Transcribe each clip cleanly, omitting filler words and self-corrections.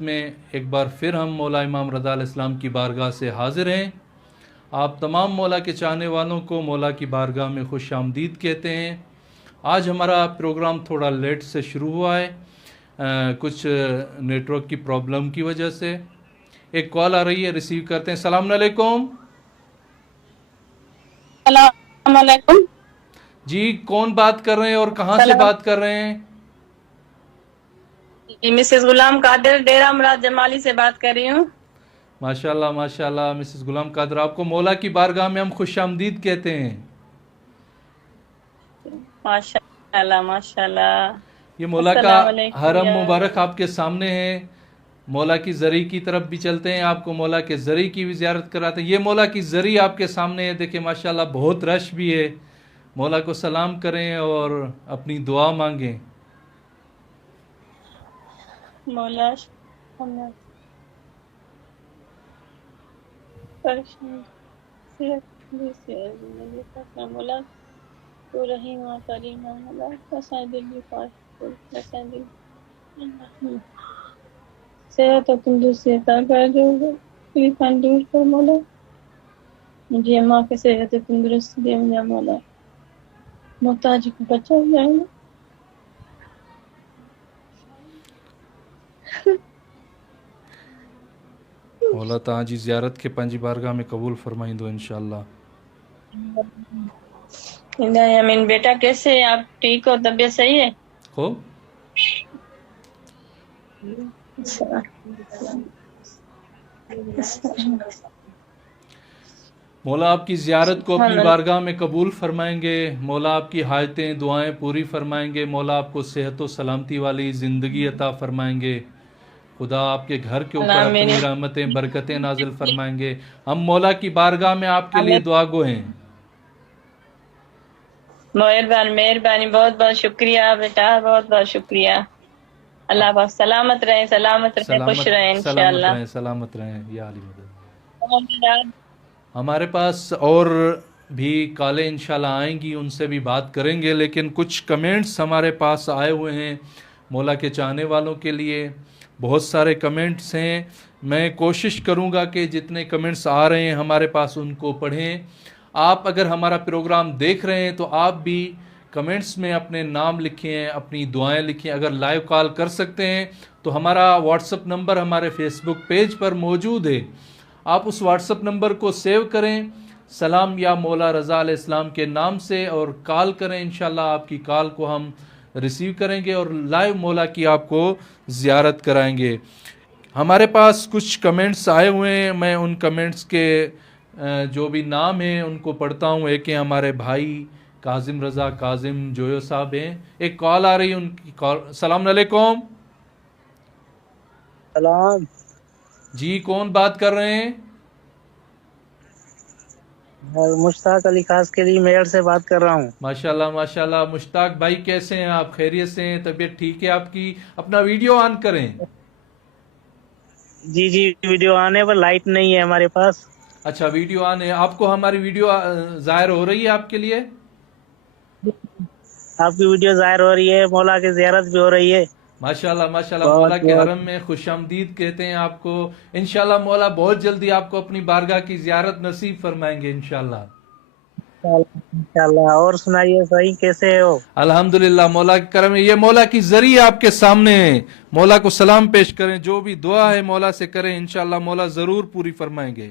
میں ایک بار پھر ہم مولا امام رضا علیہ السلام کی بارگاہ سے حاضر ہیں۔ آپ تمام مولا کے چاہنے والوں کو مولا کی بارگاہ میں خوش آمدید کہتے ہیں۔ آج ہمارا پروگرام تھوڑا لیٹ سے شروع ہوا ہے، کچھ نیٹ ورک کی پرابلم کی وجہ سے۔ ایک کال آ رہی ہے، ریسیو کرتے ہیں۔ السلام علیکم السلام علیکم جی، کون بات کر رہے ہیں اور کہاں سے بات کر رہے ہیں؟ مسز غلام قادر ڈیرہ مراد جمالی سے بات کر رہی ہوں۔ ماشاءاللہ ماشاءاللہ مسز غلام قادر، آپ کو مولا کی بارگاہ میں ہم خوش آمدید کہتے ہیں۔ ماشاءاللہ ماشاءاللہ۔ یہ مولا کا حرم مبارک آپ کے سامنے ہے۔ مولا کی زری کی طرف بھی چلتے ہیں، آپ کو مولا کے زری کی بھی زیارت کراتے ہیں۔ یہ مولا کی زری آپ کے سامنے ہے، دیکھیں ماشاءاللہ بہت رش بھی ہے۔ مولا کو سلام کریں اور اپنی دعا مانگیں۔ مولا مولا تو رحیم و کریم مولا صحت و تندرستی عطا کر دو، تکلیفاں دور کر مولا۔ مجھے اماں کے صحت و تندرستی دے مجھے مولا، محتاج کو بچا جائے گا۔ مولا تاں جی زیارت کے پنجی بارگاہ میں قبول فرمائیں دو انشاءاللہ۔ امین بیٹا کیسے ہیں آپ؟ ٹھیک ہو؟ طبیعت صحیح ہے؟ خوب مولا آپ کی زیارت کو اپنی بارگاہ میں قبول فرمائیں گے۔ مولا آپ کی حاجتیں دعائیں پوری فرمائیں گے۔ مولا آپ کو صحت و سلامتی والی زندگی عطا فرمائیں گے۔ خدا آپ کے گھر کے اوپر اپنی رحمتیں برکتیں نازل فرمائیں گے۔ ہم مولا کی بارگاہ میں آپ کے لیے دعا گو ہیں۔ مہربانی، بہت بہت شکریہ بیٹا، بہت بہت شکریہ۔ اللہ پاک سلامت رہیں، سلامت رہیں، خوش رہیں انشاءاللہ۔ سلامت رہیں یا علی مدد۔ ہمارے پاس اور بھی کالیں انشاءاللہ آئیں گی، ان سے بھی بات کریں گے، لیکن کچھ کمنٹس ہمارے پاس آئے ہوئے ہیں مولا کے چاہنے والوں کے لیے۔ بہت سارے کمنٹس ہیں، میں کوشش کروں گا کہ جتنے کمنٹس آ رہے ہیں ہمارے پاس ان کو پڑھیں۔ آپ اگر ہمارا پروگرام دیکھ رہے ہیں تو آپ بھی کمنٹس میں اپنے نام لکھیں، اپنی دعائیں لکھیں۔ اگر لائیو کال کر سکتے ہیں تو ہمارا واٹس اپ نمبر ہمارے فیس بک پیج پر موجود ہے، آپ اس واٹس اپ نمبر کو سیو کریں، سلام یا مولا رضا علیہ السلام کے نام سے، اور کال کریں۔ انشاءاللہ آپ کی کال کو ہم ریسیو کریں گے اور لائیو مولا کی آپ کو زیارت کرائیں گے۔ ہمارے پاس کچھ کمنٹس آئے ہوئے ہیں، میں ان کمنٹس کے جو بھی نام ہیں ان کو پڑھتا ہوں۔ ایک ہیں ہمارے بھائی کاظم رضا کاظم جویو صاحب ہیں، ایک کال آ رہی ہے ان کی کال۔ السلام علیکم۔ سلام جی، کون بات کر رہے ہیں؟ مشتاق علی خاص کے لیے میئر سے بات کر رہا ہوں۔ ماشاءاللہ ماشاءاللہ۔ مشتاق بھائی کیسے ہیں آپ؟ خیریت سے ہیں؟ طبیعت ٹھیک ہے آپ کی؟ اپنا ویڈیو آن کریں۔ جی ویڈیو آنے پر لائٹ نہیں ہے ہمارے پاس۔ اچھا، ویڈیو آن ہے۔ آپ کو ہماری ویڈیو ظاہر ہو رہی ہے آپ کے لیے؟ آپ کی ویڈیو ظاہر ہو رہی ہے، مولا کی زیارت بھی ہو رہی ہے۔ ماشاءاللہ ماشاءاللہ۔ مولا کے حرم میں خوش آمدید کہتے ہیں آپ کو۔ انشاءاللہ مولا بہت جلدی آپ کو اپنی بارگاہ کی زیارت نصیب فرمائیں گے انشاءاللہ۔ انشاءاللہ۔ اور سنائیے، صحیح کیسے ہو؟ الحمدللہ، مولا کے کرم ہے۔ یہ مولا کی ذریعہ آپ کے سامنے ہے، مولا کو سلام پیش کریں، جو بھی دعا ہے مولا سے کریں، انشاءاللہ مولا ضرور پوری فرمائیں گے۔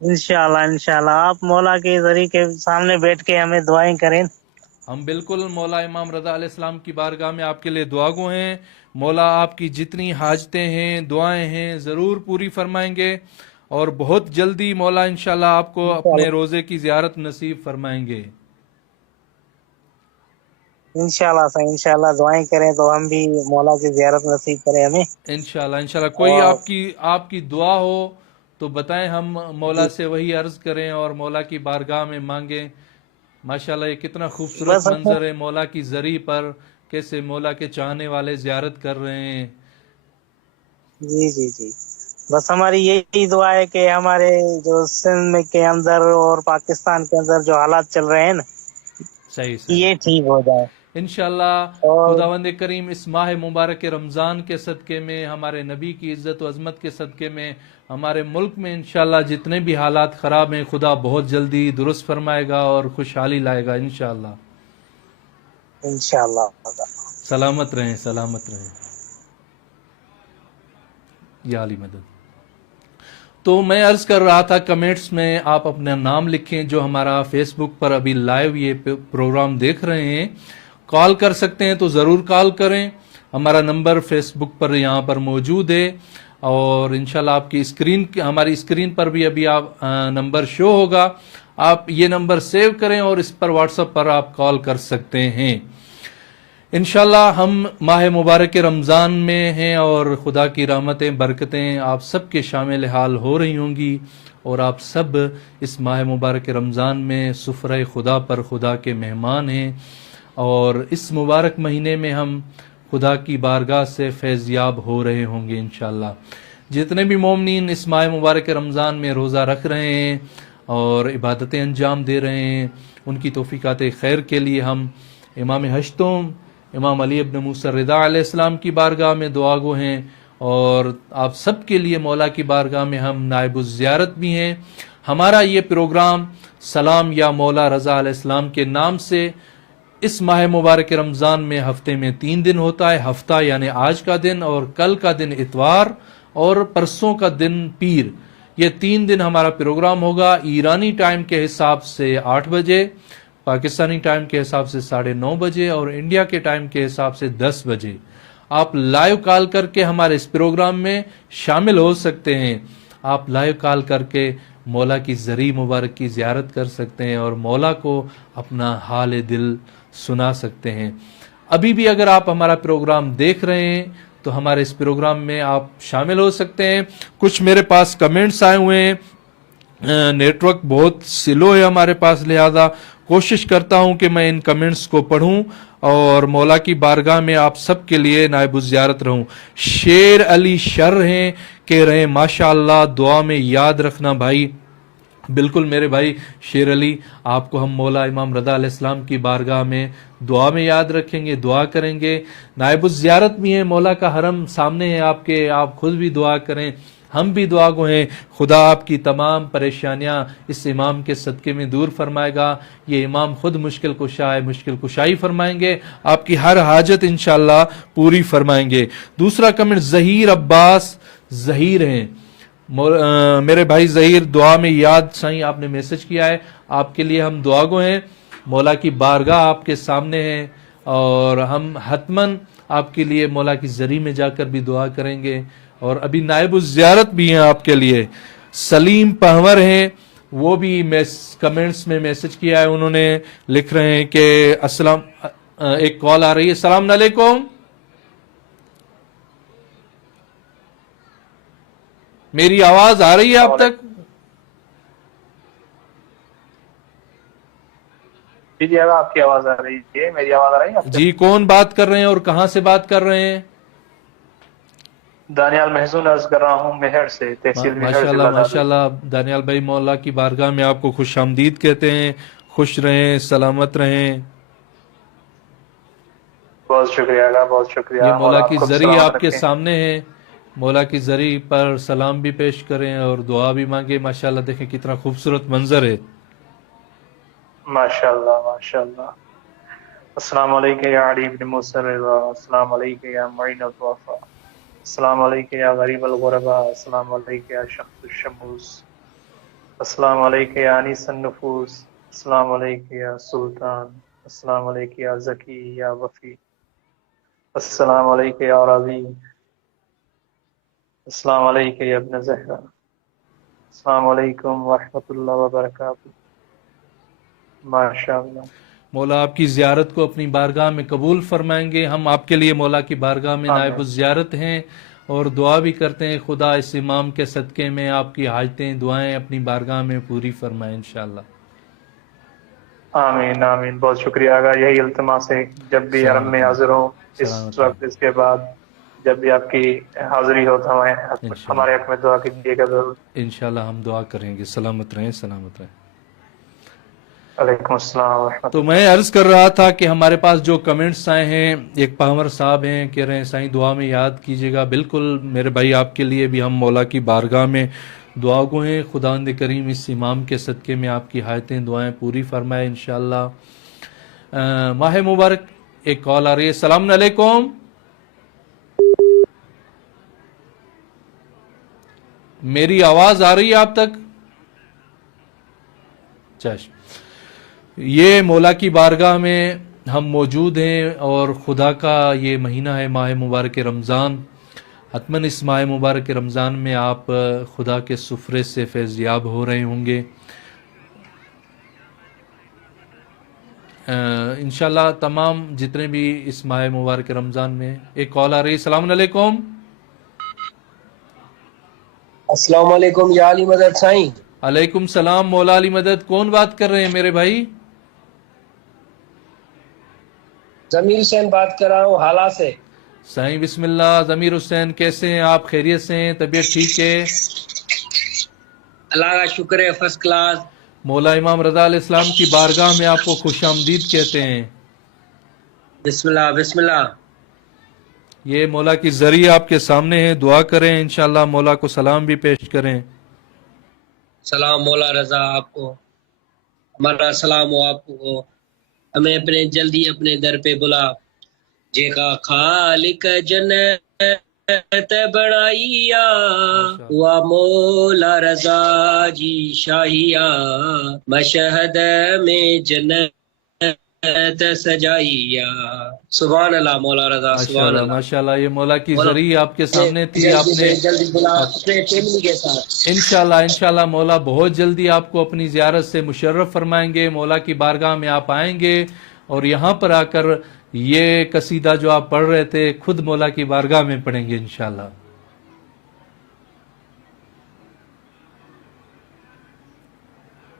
انشاءاللہ آپ مولا کے ذریعے کے سامنے بیٹھ کے ہمیں دعائیں کریں۔ ہم بالکل مولا امام رضا علیہ السلام کی بارگاہ میں آپ کے لیے دعا گو ہیں۔ مولا آپ کی جتنی حاجتیں ہیں، دعائیں ہیں، ضرور پوری فرمائیں گے، اور بہت جلدی مولا انشاءاللہ آپ کو اپنے روزے کی زیارت نصیب فرمائیں گے۔ انشاءاللہ دعائیں کریں تو ہم بھی مولا کی زیارت نصیب کریں ہمیں۔ انشاءاللہ کوئی آپ کی دعا ہو تو بتائیں، ہم مولا سے وہی عرض کریں اور مولا کی بارگاہ میں مانگیں۔ ماشاءاللہ یہ کتنا خوبصورت منظر ہے، مولا کی زری پر کیسے مولا کے چاہنے والے زیارت کر رہے ہیں۔ جی بس ہماری یہی دعا ہے کہ ہمارے جو سندھ کے اندر اور پاکستان کے اندر جو حالات چل رہے ہیں نا، صحیح یہ ٹھیک ہو جائے۔ इंशाल्लाह और खुदावंद करीम इस माह मुबारक रमज़ान के सदक़े में, हमारे नबी की इज़्ज़त व अज़मत के सदक़े में, हमारे मुल्क में इंशाल्लाह जितने भी हालात ख़राब हैं खुदा बहुत जल्दी दुरुस्त फरमाएगा और खुशहाली लाएगा इंशाल्लाह। इंशाल्लाह। सलामत रहें, सलामत रहें, या अली मदद। तो मैं अर्ज़ कर रहा था कमेंट्स में आप अपना नाम लिखें। जो हमारा फेसबुक पर अभी लाइव ये प्रोग्राम देख रहे हैं, कॉल कर सकते हैं तो ज़रूर कॉल करें। हमारा नंबर फेसबुक पर यहाँ पर मौजूद है और इंशाल्लाह आपकी हमारी स्क्रीन पर भी अभी आप नंबर शो होगा। आप ये नंबर सेव करें और इस पर व्हाट्सएप पर आप कॉल कर सकते हैं। इंशाल्लाह हम माह मुबारक रमज़ान में हैं और खुदा की रहमतें बरकतें आप सब के शामिल हाल हो रही होंगी और आप सब इस माह मुबारक रमज़ान में सुफ़रे खुदा पर खुदा के मेहमान हैं और इस मुबारक महीने में हम खुदा की बारगाह से फैज़याब हो रहे होंगे इंशाल्लाह। जितने भी मोमिनीन इस माह मुबारक रमज़ान में रोज़ा रख रहे हैं और इबादतें अंजाम दे रहे हैं, उनकी तौफ़ीक़ात खैर के लिए हम इमाम हश्तुम इमाम अली इब्न मूसा रिदा अलैहिस्सलाम की बारगाह में दुआ गो हैं और आप सब के लिए मौला की बारगाह में हम नाइबुज़ ज़ियारत भी हैं। हमारा ये प्रोग्राम सलाम या मौला रज़ा अलैहिस्सलाम के नाम से इस माह मुबारक रमज़ान में हफ्ते में 3 दिन होता है। हफ्ता यानी आज का दिन और कल का दिन इतवार और परसों का दिन पीर। ये 3 दिन हमारा प्रोग्राम होगा। ईरानी टाइम के हिसाब से 8 बजे, पाकिस्तानी टाइम के हिसाब से 9:30 बजे और इंडिया के टाइम के हिसाब से 10 बजे। आप लाइव कॉल करके हमारे इस प्रोग्राम में शामिल हो सकते हैं। आप लाइव कॉल करके मौला की ज़री मुबारक की ज़ियारत कर सकते हैं और मौला को अपना हाल दिल सुना सकते हैं। अभी भी अगर आप हमारा प्रोग्राम देख रहे हैं तो हमारे इस प्रोग्राम में आप शामिल हो सकते हैं। कुछ मेरे पास कमेंट्स आए हुए हैं, नेटवर्क बहुत स्लो है हमारे पास, लिहाजा कोशिश करता हूं कि मैं इन कमेंट्स को पढूं और मौला की बारगाह में आप सब के लिए नाइबुज़ ज़ियारत रहूं। शेर अली शर हैं, कह रहे हैं माशाअल्लाह दुआ में याद रखना भाई। बिल्कुल मेरे भाई शेर अली, आपको हम मौला इमाम रज़ा अलैहिस्सलाम की बारगाह में दुआ में याद रखेंगे, दुआ करेंगे। नाइबुज़ ज़ियारत भी है, मौला का हरम सामने है आपके, आप खुद भी दुआ करें, हम भी दुआ गो हैं। खुदा आपकी तमाम परेशानियां इस इमाम के सदक़े में दूर फरमाएगा। ये इमाम खुद मुश्किल कुशा है, मुश्किल कुशाई फरमाएंगे, आपकी हर हाजत इंशाल्लाह पूरी फरमाएंगे। दूसरा कमेंट ज़हीर अब्बास ज़हीर हैं, मेरे भाई ज़हीर दुआ में याद साईं आपने मैसेज किया है, आपके लिए हम दुआ गो हैं। मौला की बारगाह आपके सामने है और हम हतमन आपके लिए मौला की ज़री में जाकर भी दुआ करेंगे और अभी नाइबुज़ ज़ियारत भी हैं आपके लिए। सलीम पहवर हैं, वो भी कमेंट्स में मैसेज किया है, उन्होंने लिख रहे हैं कि अस्सलाम, एक कॉल आ रही है। अस्सलाम वालेकुम, मेरी आवाज आ रही है आप तक? जी आपकी आवाज आ रही है, मेरी आवाज आ रही है आपको? जी, कौन बात कर रहे हैं और कहां से बात कर रहे हैं? दानियाल महसून अर्ज कर रहा हूँ मेहर से, तहसील मेहर। माशाल्लाह माशाल्लाह दानियाल भाई, मौला की बारगाह में आपको खुश आमदीद कहते हैं। खुश रहें, सलामत रहें। बहुत शुक्रिया, बहुत शुक्रिया। ये मौला की ज़री आपके सामने है, मौला की ज़री पर सलाम भी पेश करें और दुआ भी मांगे। माशाल्लाह देखें कितना खूबसूरत मंजर है। माशाल्लाह माशाल्लाह। अस्सलाम वालेकुम या अली इब्न मूसा रिज़ा, अस्सलाम वालेकुम या मुईन अल-वफ़ा, अस्सलाम वालेकुम या गरीब अल-गुरबा, अस्सलाम वालेकुम या शख्स शमूस, अस्सलाम वालेकुम या अनीस अन-नुफूस, अस्सलाम वालेकुम या सुल्तान, अस्सलाम वालेकुम या ज़की या वफ़ी, अस्सलाम वालेकुम या रज़ी, अस्सलाम वालेकुम या इब्न ज़हरा, अस्सलाम वालेकुम व रहमतुल्लाहि व बरकातुहू। माशाअल्लाह। मौला आपकी ज़ियारत को अपनी बारगाह में कबूल फरमाएंगे। हम आपके लिए मौला की बारगाह में नाइबुज़ ज़ियारत हैं और दुआ भी करते हैं खुदा इस इमाम के सदक़े में आपकी हाजतें दुआएं अपनी बारगाह में पूरी फरमाएं इंशाअल्लाह। आमीन आमीन। बहुत शुक्रिया। यही इल्तिमास है, जब भी हरम में हाजिर हो इस वक्त, इसके बाद जब भी आपकी हाजिरी हो तो हमारे हक में दुआ कीजिएगा जरूर। इंशाअल्लाह हम दुआ करेंगे। सलामत रहें, सलामत रहें। वालेकुम अस्सलाम रहमत। तो मैं अर्ज कर रहा था कि हमारे पास जो कमेंट्स आए हैं, एक पावर साहब हैं, कह रहे हैं साईं दुआ में याद कीजिएगा। बिल्कुल मेरे भाई, आपके लिए भी हम मौला की बारगाह में दुआ गो हैं। खुदावंद करीम इस इमाम के सदक़े में आपकी हायतें दुआएं पूरी फरमाए इंशाअल्लाह। माह मुबारक। एक कॉल आ रही है। सलाम अलैकुम। मेरी आवाज आ रही है आप तक? चश, ये मौला की बारगाह में हम मौजूद हैं और खुदा का ये महीना है माह मुबारक रमज़ान। हतमन इस माह मुबारक रमज़ान में आप खुदा के सुफरे से फैज़याब हो रहे होंगे इंशाल्लाह। तमाम जितने भी इस माह मुबारक रमज़ान में। एक कॉल आ रही है। सलाम अलैकुम। अस्सलाम वालेकुम या अली मदद साईं। अलैकुम सलाम मौला अली मदद। कौन बात कर रहे हैं मेरे भाई? जमीर हुसैन बात कर रहा हूँ हाला से। साईं बिस्मिल्लाह। जमीर हुसैन, कैसे हैं आप? खैरियत से हैं? तबीयत ठीक है? अल्लाह का शुक्र है, फर्स्ट क्लास। मौला इमाम रज़ा अलैहिस्सलाम की बारगाह में आपको खुशामदीद कहते हैं। बिस्मिल्लाह बिस्मिल्लाह। ये मौला की जरिए आपके सामने है, दुआ करें इंशाल्लाह। मौला को सलाम भी पेश करें। सलाम मौला रजा आपको, हमारा सलाम हो आपको। हमें अपने जल्दी अपने दर पे बुला, जेका खालिक जन्नत बनाइया, हुआ मौला रजा जी शाहिया, मशहद में जन्नत सजाइया। सुभान अल्लाह मौला रजा, सुभान माशाल्लाह अल्लाह। माशाल्लाह। ये मौला की जरिए आपके सामने थी। आपने जल्दी बुला अपने फैमिली के साथ। इंशाल्लाह इंशाल्लाह मौला बहुत जल्दी आपको अपनी ज़ियारत से मुशर्रफ फरमाएंगे। मौला की बारगाह में आप आएंगे और यहाँ पर आकर ये कसीदा जो आप पढ़ रहे थे खुद मौला की बारगाह में पढ़ेंगे इंशाल्लाह।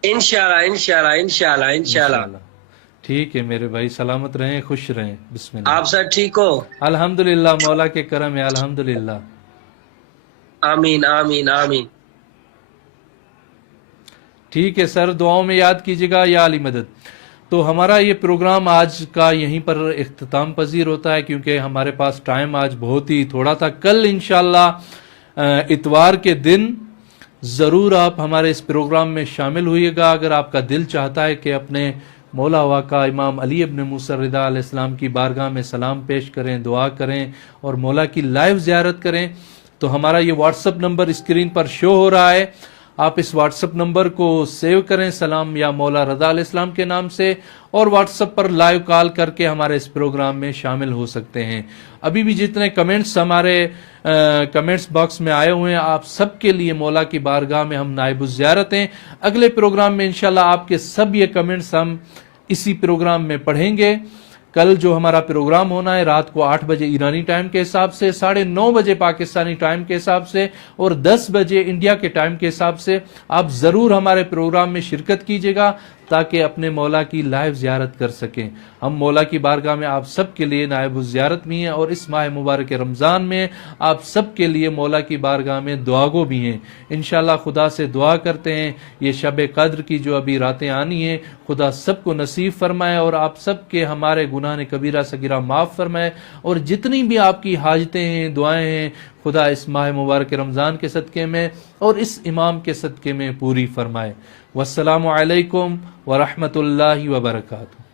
इंशाल्लाह इंशाल्लाह इंशाल्लाह इंशाल्लाह। ठीक है मेरे भाई, सलामत रहें, खुश रहें। बिस्मिल्लाह। आप सब ठीक हो? अल्हम्दुलिल्लाह, मौला के करम है, अल्हम्दुलिल्लाह। आमीन आमीन आमीन। ठीक है सर, दुआओं में याद कीजिएगा या अली मदद। तो हमारा ये प्रोग्राम आज का यहीं पर इख्तिताम पजीर होता है क्योंकि हमारे पास टाइम आज बहुत ही थोड़ा था। कल इंशाल्लाह इतवार के दिन ज़रूर आप हमारे इस प्रोग्राम में शामिल होइएगा। अगर आपका दिल चाहता है कि अपने मौला वाका इमाम अली इब्न मूसा रिदा अलैहिस्सलाम की बारगाह में सलाम पेश करें, दुआ करें और मौला की लाइव ज़ियारत करें, तो हमारा ये व्हाट्सअप नंबर स्क्रीन पर शो हो रहा है। आप इस व्हाट्सअप नंबर को सेव करें सलाम या मौला रज़ा अलैहिस्सलाम के नाम से, और व्हाट्सअप पर लाइव कॉल करके हमारे इस प्रोग्राम में शामिल हो सकते हैं। अभी भी जितने कमेंट्स हमारे कमेंट्स बॉक्स में आए हुए हैं, आप सबके लिए मौला की बारगाह में हम नाइब ज़ियारत हैं। अगले प्रोग्राम में इंशाल्लाह आपके सब ये कमेंट्स हम इसी प्रोग्राम में पढ़ेंगे। कल जो हमारा प्रोग्राम होना है रात को 8 बजे ईरानी टाइम के हिसाब से, 9:30 बजे पाकिस्तानी टाइम के हिसाब से और 10 बजे इंडिया के टाइम के हिसाब से आप ज़रूर हमारे प्रोग्राम में शिरकत कीजिएगा ताकि अपने मौला की लाइव ज़ियारत कर सकें। हम मौला की बारगाह में आप सब के लिए नायब ज़ियारत भी हैं और इस माह मुबारक रमज़ान में आप सब के लिए मौला की बारगाह में दुआगो भी हैं। इंशाल्लाह खुदा से दुआ करते हैं ये शब कद्र की जो अभी रातें आनी हैं, खुदा सबको नसीब फरमाए और आप सब के हमारे गुनाह ने कबीरा सगीरा माफ़ फरमाए, और जितनी भी आपकी हाजतें हैं, दुआएं हैं, खुदा इस माह मुबारक रमज़ान के सदक़े में और इस इमाम के सदक़े में पूरी फरमाए। वस्सलामु अलैकुम व रहमतुल्लाहि व बरकातुहू।